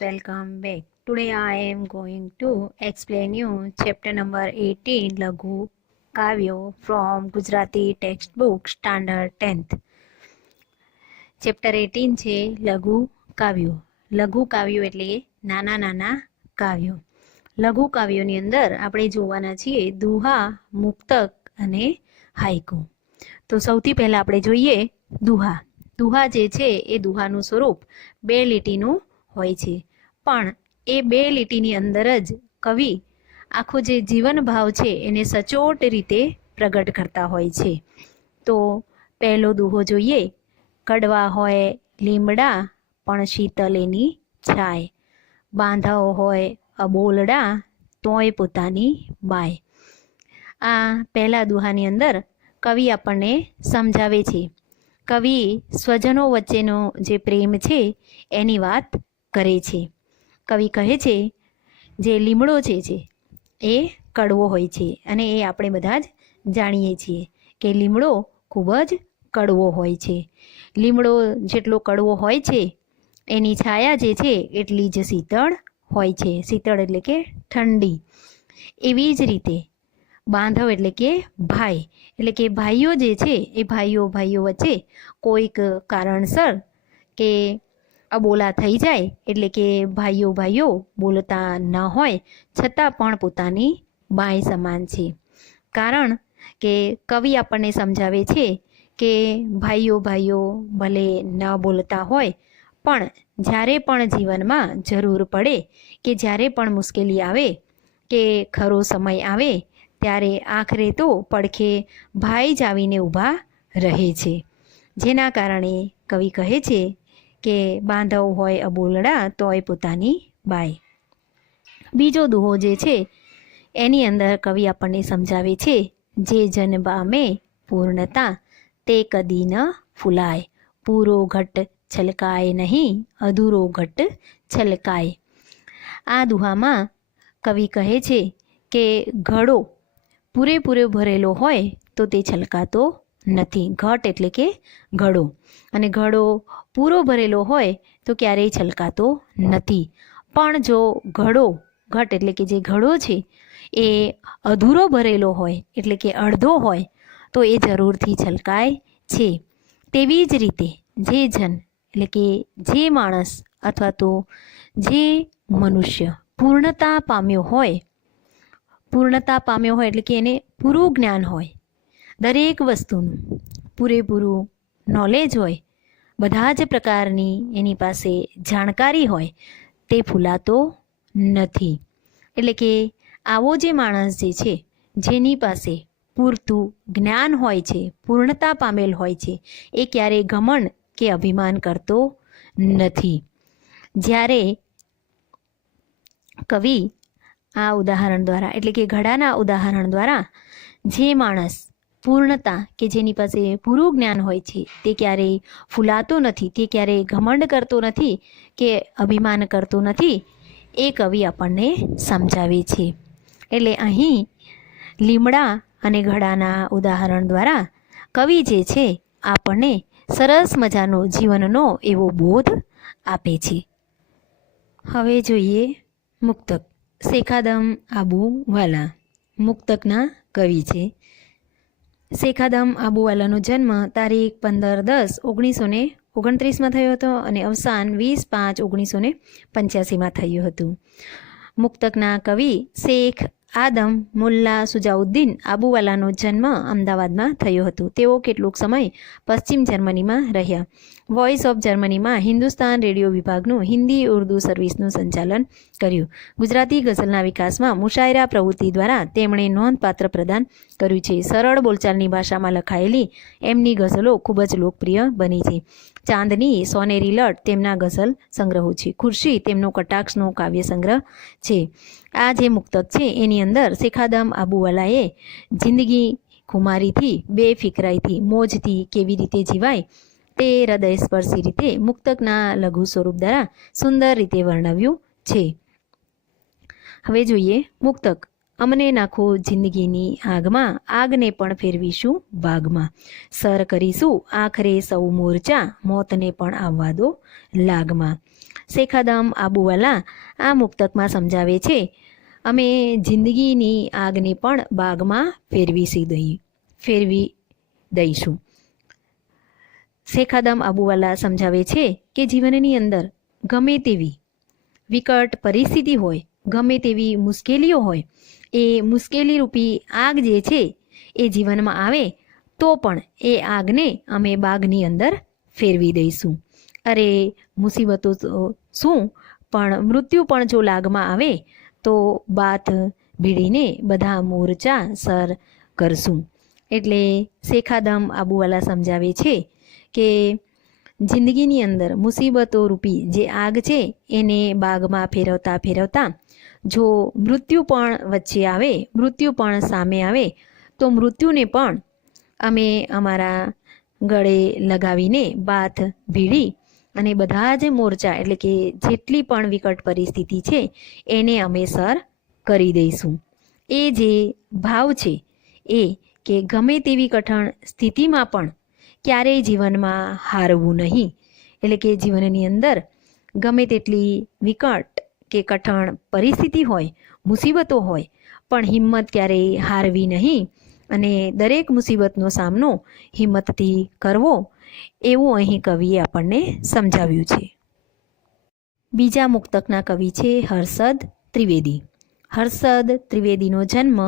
welcome back. Today I am going to explain you chapter number 18 Laghu Kavyo from Gujarati textbook standard 10th. Chapter 18 છે લઘુ કાવ્યો. લઘુ કાવ્યો એટલે નાના નાના કાવ્યો. લઘુ કાવ્યોની અંદર આપણે જોવાના છીએ દુહા, મુક્તક અને હાઈકુ. તો સૌથી પહેલા આપણે જોઈએ દુહા. દુહા જે છે એ દુહાનું સ્વરૂપ બે લીટીનું હોય છે, પણ એ બે લીટીની અંદર જ કવિ આખો જે જીવન ભાવ છે એને સચોટ રીતે પ્રગટ કરતા હોય છે. તો પહેલો દુહો જોઈએ. કડવા હોય લીમડા પણ શીતલ એની છાય, બાંધાઓ હોય અબોલડા તોય પોતાની બાય. આ પહેલા દુહાની અંદર કવિ આપણને સમજાવે છે. કવિ સ્વજનો વચ્ચેનો જે પ્રેમ છે એની વાત કરે છે. કવિ કહે છે જે લીમડો છે એ કડવો હોય છે, અને એ આપણે બધા જ જાણીએ છીએ કે લીમડો ખૂબ જ કડવો હોય છે. લીમડો જેટલો કડવો હોય છે એની છાયા જે છે એટલી જ શીતળ હોય છે. શીતળ એટલે કે ઠંડી. એવી જ રીતે બાંધવ એટલે કે ભાઈ, એટલે કે ભાઈઓ જે છે એ ભાઈઓ વચ્ચે કોઈક કારણસર કે અબોલા થઈ જાય, એટલે કે ભાઈઓ બોલતા ન હોય છતાં પણ પોતાની બાઈ સમાન છે. કારણ કે કવિ આપણને સમજાવે છે કે ભાઈઓ ભલે ન બોલતા હોય, પણ જ્યારે પણ જીવનમાં જરૂર પડે કે જ્યારે પણ મુશ્કેલી આવે કે ખરો સમય આવે ત્યારે આખરે તો પડખે ભાઈ જ આવીને ઊભા રહે છે. જેના કારણે કવિ કહે છે કે બાંધવ હોય અબોલડા તોય પોતાની બાઈ. બીજો દુહો જે છે એની અંદર કવિ આપણને સમજાવે છે જે જન પામે પૂર્ણતા તે કદી ન ફૂલાય, પૂરો ઘટ છલકાય નહીં, અધૂરો ઘટ છલકાય. આ દુહામાં કવિ કહે છે કે ઘડો પૂરેપૂરો ભરેલો હોય તો તે છલકાતો નથી. ઘટ એટલે કે ઘડો, અને ઘડો પૂરો ભરેલો હોય તો ક્યારેય છલકાતો નથી. પણ જો ઘટ એટલે કે જે ઘડો છે એ અધૂરો ભરેલો હોય, એટલે કે અડધો હોય, તો એ જરૂરથી છલકાય છે. તેવી જ રીતે જે જન એટલે કે જે માણસ અથવા તો જે મનુષ્ય પૂર્ણતા પામ્યો હોય એટલે કે એને પૂરું જ્ઞાન હોય, દરેક વસ્તુનું પૂરેપૂરું નોલેજ હોય, બધા જ પ્રકારની એની પાસે જાણકારી હોય, તે ફૂલાતો નથી. એટલે કે આવો જે માણસ જે છે જેની પાસે પૂરતું જ્ઞાન હોય છે, પૂર્ણતા પામેલ હોય છે, એ ક્યારેય ઘમંડ કે અભિમાન કરતો નથી. જ્યારે કવિ આ ઉદાહરણ દ્વારા એટલે કે ઘડાના ઉદાહરણ દ્વારા જે માણસ પૂર્ણતા કે જેની પાસે પૂરું જ્ઞાન હોય છે તે ક્યારેય ફૂલાતો નથી, તે ક્યારેય ઘમંડ કરતો નથી કે અભિમાન કરતો નથી, એ કવિ આપણને સમજાવે છે. એટલે અહીં લીમડા અને ઘડાના ઉદાહરણ દ્વારા કવિ જે છે આપણને સરસ મજાનો જીવનનો એવો બોધ આપે છે. હવે જોઈએ મુક્તક. શેખાદમ આબુવાલા મુક્તકના કવિ છે. શેખાદમ આબુવાલાનો જન્મ તારીખ 15/10/1929 થયો હતો અને અવસાન 20/5/1985 થયું હતું. મુક્તકના કવિ શેખ આદમ મુલ્લા સુજાઉદ્દીન આબુવાલાનો જન્મ અમદાવાદમાં થયો હતો. તેઓ કેટલોક સમય પશ્ચિમ જર્મનીમાં રહ્યા. વોઇસ ઓફ જર્મનીમાં હિન્દુસ્તાન રેડિયો વિભાગનું હિન્દી ઉર્દુ સર્વિસનું સંચાલન કર્યું. ગુજરાતી ગઝલના વિકાસમાં મુશાયરા પ્રવૃત્તિ દ્વારા તેમણે નોંધપાત્ર પ્રદાન કર્યું છે. સરળ બોલચાલની ભાષામાં લખાયેલી એમની ગઝલો ખૂબ જ લોકપ્રિય બની છે. ચાંદની, સોનેરી લટ તેમના ગઝલ સંગ્રહો છે. ખુરશી તેમનો કટાક્ષનો કાવ્ય સંગ્રહ છે. આ જે મુક્તક છે એની અંદર શેખાદમ આબુવાલાએ જિંદગી ખુમારીથી, બેફિકરાઈથી, મોજથી કેવી રીતે જીવાય તે હૃદયસ્પર્શી રીતે મુક્તકના લઘુ સ્વરૂપ દ્વારા સુંદર રીતે વર્ણવ્યું છે. હવે જોઈએ મુક્તક. અમને નાખો જિંદગીની આગમાં, આગને પણ ફેરવીશું ભાગમાં. સર કરીશું આખરે સૌ મોરચા, મોતને પણ આવવા દો લાગમાં. શેખાદમ આબુવાલા આ મુક્તકમાં સમજાવે છે, અમે જિંદગીની આગને પણ બાગમાં ફેરવી દઈશું. શેખાદમ આબુવાલા સમજાવે છે કે જીવનની અંદર ગમે તેવી વિકટ પરિસ્થિતિ હોય, ગમે તેવી મુશ્કેલીઓ હોય, એ મુશ્કેલી રૂપી આગ જે છે એ જીવનમાં આવે તો પણ એ આગને અમે બાગની અંદર ફેરવી દઈશું. અરે મુસીબતો શું, પણ મૃત્યુ પણ જો લાગમાં આવે તો બાથ ભીડીને બધા મોરચા સર કરશું. એટલે શેખાદમ આબુવાલા સમજાવે છે કે જિંદગીની અંદર મુસીબતો રૂપી જે આગ છે એને બાગમાં ફેરવતા જો મૃત્યુ પણ વચ્ચે આવે, મૃત્યુ પણ સામે આવે તો મૃત્યુને પણ અમે અમારા ગળે લગાવીને બાથ ભીડી અને બધા જ મોરચા એટલે કે જેટલી પણ વિકટ પરિસ્થિતિ છે એને અમે સર કરી દઈશું. એ જે ભાવ છે એ કે ગમે તેવી કઠણ સ્થિતિમાં પણ ક્યારેય જીવનમાં હારવું નહીં. એટલે કે જીવનની અંદર ગમે તેટલી વિકટ કે કઠણ પરિસ્થિતિ હોય, મુસીબતો હોય, પણ હિંમત ક્યારેય હારવી નહીં અને દરેક મુસીબતનો સામનો હિંમતથી કરવો, એવું અહીં કવિએ આપણને સમજાવ્યું છે. બીજા મુક્તકના કવિ છે હર્ષદ ત્રિવેદી. હર્ષદ ત્રિવેદીનો જન્મ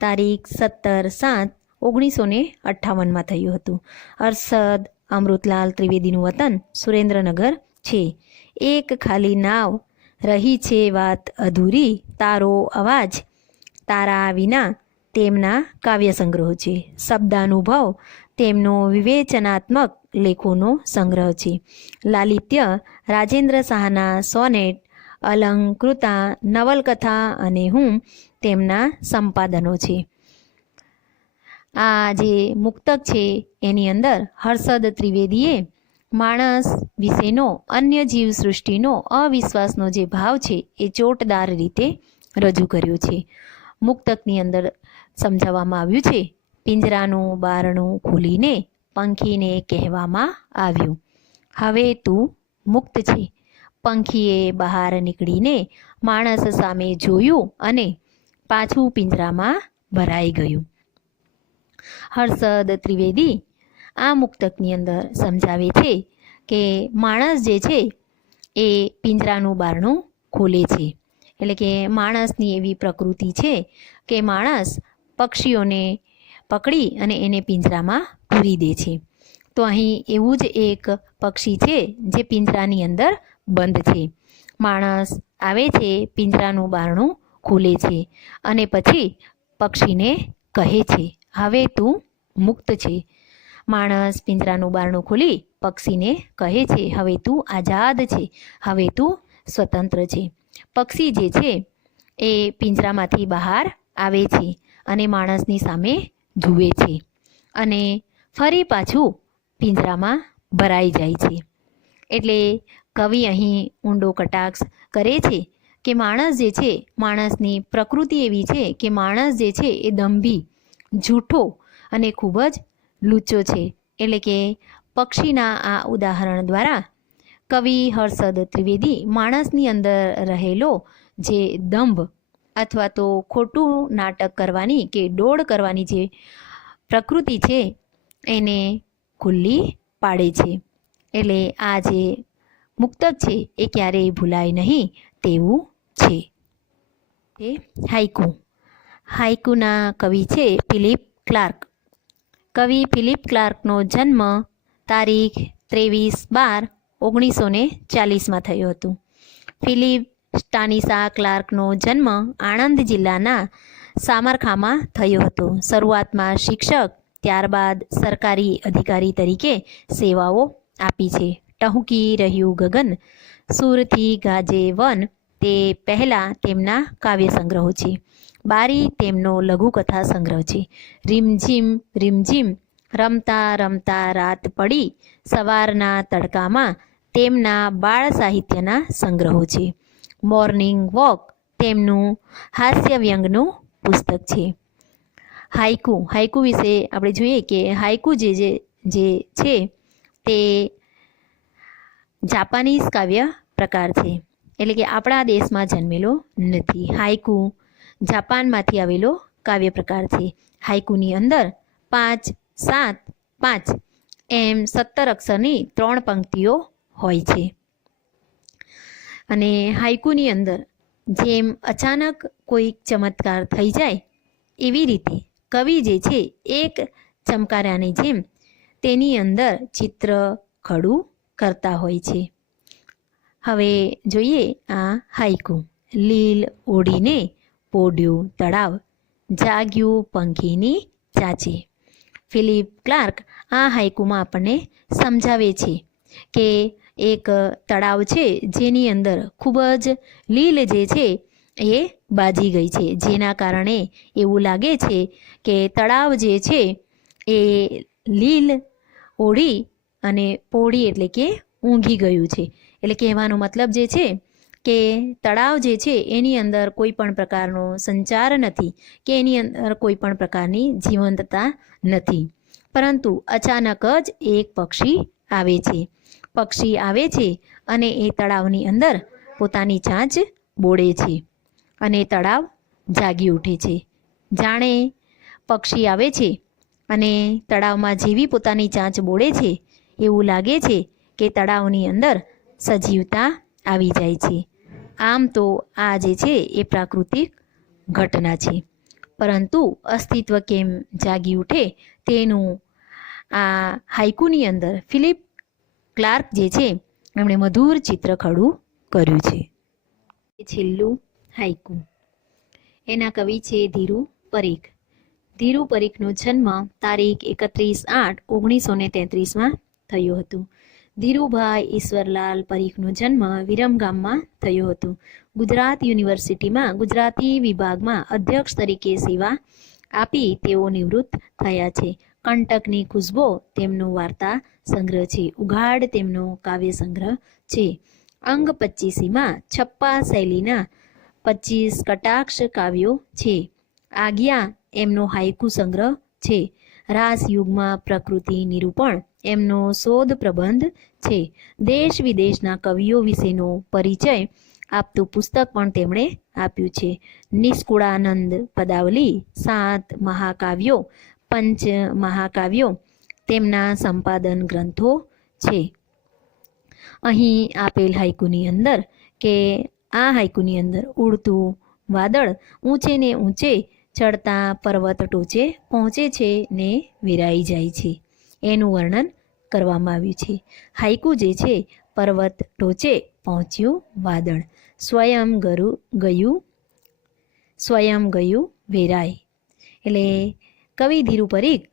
તારીખ 17/7/1958 થયું હતું. હર્ષદ અમૃતલાલ ત્રિવેદીનું વતન સુરેન્દ્રનગર છે. એક ખાલી નાવ રહી છે વાત અધૂરી, તારો અવાજ તારા વિના તેમના કાવ્ય સંગ્રહ છે. શબ્દાનુભવ તેમનો વિવેચનાત્મક લેખોનો સંગ્રહ છે. લાલિત્ય રાજેન્દ્ર શાહના સોનેટ, અલંકૃતા નવલકથા અને હું તેમના સંપાદનો છે. આ જે મુક્તક છે એની અંદર હર્ષદ ત્રિવેદીએ માણસ વિશેનો, અન્ય જીવ સૃષ્ટિનો અવિશ્વાસનો જે ભાવ છે એ ચોટદાર રીતે રજૂ કર્યો છે. મુક્તકની અંદર સમજાવવામાં આવ્યું છે, પિંજરાનું બારણું ખોલીને પંખીને કહેવામાં આવ્યું, હવે તું મુક્ત છે. પંખીએ બહાર નીકળીને માણસ સામે જોયું અને પાછું પિંજરામાં ભરાઈ ગયું. હર્ષદ ત્રિવેદી આ મુક્તકની અંદર સમજાવે છે કે માણસ જે છે એ પિંજરાનું બારણું ખોલે છે. એટલે કે માણસની એવી પ્રકૃતિ છે કે માણસ પક્ષીઓને પકડી અને એને પિંજરામાં પૂરી દે છે. તો અહીં એવું જ એક પક્ષી છે જે પિંજરાની અંદર બંધ છે. માણસ આવે છે, પિંજરાનું બારણું ખોલે છે અને પછી પક્ષીને કહે છે, હવે તું મુક્ત છે. માણસ પિંજરાનું બારણું ખોલી પક્ષીને કહે છે, હવે તું આઝાદ છે, હવે તું સ્વતંત્ર છે. પક્ષી જે છે એ પિંજરામાંથી બહાર આવે છે અને માણસની સામે જુએ છે અને ફરી પાછું પિંજરામાં ભરાઈ જાય છે. એટલે કવિ અહીં ઊંડો કટાક્ષ કરે છે કે માણસ જે છે, માણસની પ્રકૃતિ એવી છે કે માણસ જે છે એ દંભી, જૂઠો અને ખૂબ જ લુચ્ચો છે. એટલે કે પક્ષીના આ ઉદાહરણ દ્વારા કવિ હર્ષદ ત્રિવેદી માણસની અંદર રહેલો જે દંભ અથવા તો ખોટું નાટક કરવાની કે ડોળ કરવાની જે પ્રકૃતિ છે એને ખુલ્લી પાડે છે. એટલે આ જે મુક્તક છે એ ક્યારેય ભૂલાય નહીં તેવું છે. એ હાઇકુ. હાઇકુના કવિ છે ફિલિપ ક્લાર્ક. કવિ ફિલિપ ક્લાર્કનો જન્મ તારીખ 23/12/1940 થયો હતો. ફિલિપ સ્ટાનિસા ક્લાર્કનો જન્મ આણંદ જિલ્લાના સામરખામાં થયો હતો. શરૂઆતમાં શિક્ષક, ત્યારબાદ સરકારી અધિકારી તરીકે સેવાઓ આપી છે. ટહુકી રહ્યું ગગન, સુરથી ગાજે વન તે પહેલાં તેમના કાવ્ય સંગ્રહો છે. બારી તેમનો લઘુકથા સંગ્રહ છે. રીમઝીમ રીમઝીમ રમતા રમતા રાત પડી સવારના તડકામાં તેમના બાળ સાહિત્યના સંગ્રહો છે. મોર્નિંગ વોક તેમનું હાસ્ય વ્યંગનું પુસ્તક છે. હાઇકુ. હાઇકુ વિશે આપણે જોઈએ કે હાઇકુ જે છે તે જાપાનીઝ કાવ્ય પ્રકાર છે, એટલે કે આપણા દેશમાં જન્મેલો નથી. હાઇકુ જાપાનમાંથી આવેલો કાવ્ય પ્રકાર છે. હાઇકુની અંદર 5, 7, 5 એમ 17 અક્ષરની 3 પંક્તિઓ હોય છે. અને હાઇકુની અંદર જેમ અચાનક કોઈક ચમત્કાર થઈ જાય એવી રીતે કવિ જે છે એક ચમકારાની જેમ તેની અંદર ચિત્ર ખડું કરતા હોય છે. હવે જોઈએ આ હાઇકુ. લીલ ઓઢીને પોડ્યું તળાવ, જાગ્યું પંખીની ચાચે. ફિલિપ ક્લાર્ક આ હાઇકુમાં આપણને સમજાવે છે કે એક તળાવ છે જેની અંદર ખૂબ જ લીલ જે છે એ બાજી ગઈ છે, જેના કારણે એવું લાગે છે કે તળાવ જે છે એ લીલ ઓઢી અને પોડી એટલે કે ઊંઘી ગયું છે. એટલે કહેવાનો મતલબ જે છે કે તળાવ જે છે એની અંદર કોઈ પણ પ્રકારનો સંચાર નથી કે એની અંદર કોઈ પણ પ્રકારની જીવંતતા નથી. પરંતુ અચાનક જ એક પક્ષી આવે છે. પક્ષી આવે છે અને એ તળાવની અંદર પોતાની ચાંચ બોળે છે અને તળાવ જાગી ઉઠે છે. જાણે પક્ષી આવે છે અને તળાવમાં જેવી પોતાની ચાંચ બોળે છે એવું લાગે છે કે તળાવની અંદર સજીવતા આવી જાય છે. આમ તો આ જે છે એ પ્રાકૃતિક ઘટના છે, પરંતુ અસ્તિત્વ કેમ જાગી ઉઠે તેનું આ હાઇકુની અંદર ફિલિપ ક્લાર્ક જે છે એમણે મધુર ચિત્ર ખડું કર્યું છે. છેલ્લું હાઇકુ. એના કવિ છે ધીરુ પરીખ. ધીરુ પરીખનો જન્મ તારીખ 31/8/1933માં થયો હતો. ધીરુભાઈ ઈશ્વરલાલ પરીખનો જન્મ વિરમગામમાં થયો હતો. ગુજરાત યુનિવર્સિટીમાં ગુજરાતી વિભાગમાં અધ્યક્ષ તરીકે સેવા આપી તેઓ નિવૃત્ત થયા છે. કંટકની ખુશ્બો તેમનો વાર્તા સંગ્રહ છે. ઉઘાડ તેમનો કાવ્ય સંગ્રહ છે. અંગ 25માં છપ્પા શૈલીના 25 કટાક્ષ કાવ્યો છે. આજ્ઞા એમનો હાઇકુ સંગ્રહ છે. રાસયુગમાં પ્રકૃતિ નિરૂપણ એમનો શોધ પ્રબંધ છે. દેશ વિદેશના કવિઓ વિશેનો પરિચય આપતું પુસ્તક પણ તેમણે આપ્યું છે. નિષ્કુળાનંદ પદાવલી 7 મહાકાવ્યો, પંચ મહાકાવ્યો તેમના સંપાદન ગ્રંથો છે. અહીં આપેલ હાઇકુની અંદર કે આ હાઇકુની અંદર ઉડતું વાદળ ઊંચે ને ઊંચે ચડતા પર્વત ટોચે પહોંચે છે ને વિરાઈ જાય છે એનું વર્ણન કરવામાં આવ્યું છે. હાઇકુ જે છે પર્વત ટોચે પહોંચ્યું વાદળ, સ્વયં ગયું વેરાય. એટલે કવિ ધીરુ પરીખ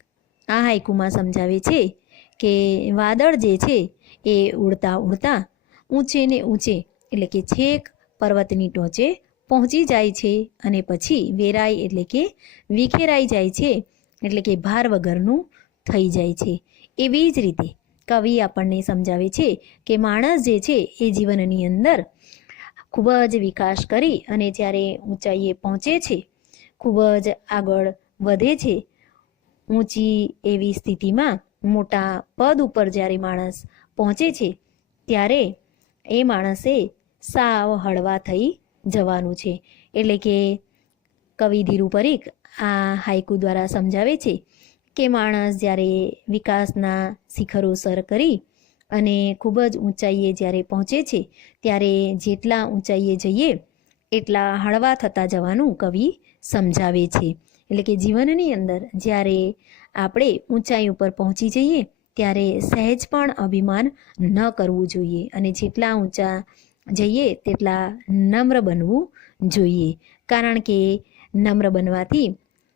આ હાઇકુમાં સમજાવે છે કે વાદળ જે છે એ ઉડતા ઉડતા ઊંચે ને ઊંચે એટલે કે છેક પર્વતની ટોચે પહોંચી જાય છે અને પછી વેરાય એટલે કે વિખેરાઈ જાય છે, એટલે કે ભાર વગરનું થઈ જાય છે. એવી જ રીતે કવિ આપણને સમજાવે છે કે માણસ જે છે એ જીવનની અંદર ખૂબ જ વિકાસ કરી અને જ્યારે ઊંચાઈએ પહોંચે છે, ખૂબ જ આગળ વધે છે, ઊંચી એવી સ્થિતિમાં મોટા પદ ઉપર જ્યારે માણસ પહોંચે છે ત્યારે એ માણસે સાવ હળવા થઈ જવાનું છે. એટલે કે કવિ ધીરુ પરીખ આ હાઇકુ દ્વારા સમજાવે છે કે માણસ જ્યારે વિકાસના શિખરો સર કરી અને ખૂબ જ ઊંચાઈએ જ્યારે પહોંચે છે ત્યારે જેટલા ઊંચાઈએ જઈએ એટલા હળવા થતા જવાનું કવિ સમજાવે છે. એટલે કે જીવનની અંદર જ્યારે આપણે ઊંચાઈ ઉપર પહોંચી જઈએ ત્યારે સહેજ પણ અભિમાન ન કરવું જોઈએ અને જેટલા ઊંચા જઈએ તેટલા નમ્ર બનવું જોઈએ. કારણ કે નમ્ર બનવાથી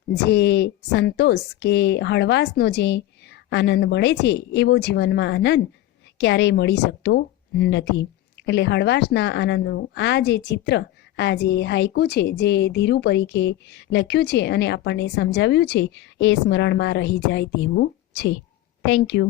જે સંતોષ કે હળવાશનો જે આનંદ મળે છે એવો જીવનમાં આનંદ ક્યારેય મળી શકતો નથી. એટલે હળવાશના આનંદનું આ જે ચિત્ર, આ જે હાઇકુ છે જે ધીરુ પરીખે લખ્યું છે અને આપણને સમજાવ્યું છે એ સ્મરણમાં રહી જાય તેવું છે. Thank you.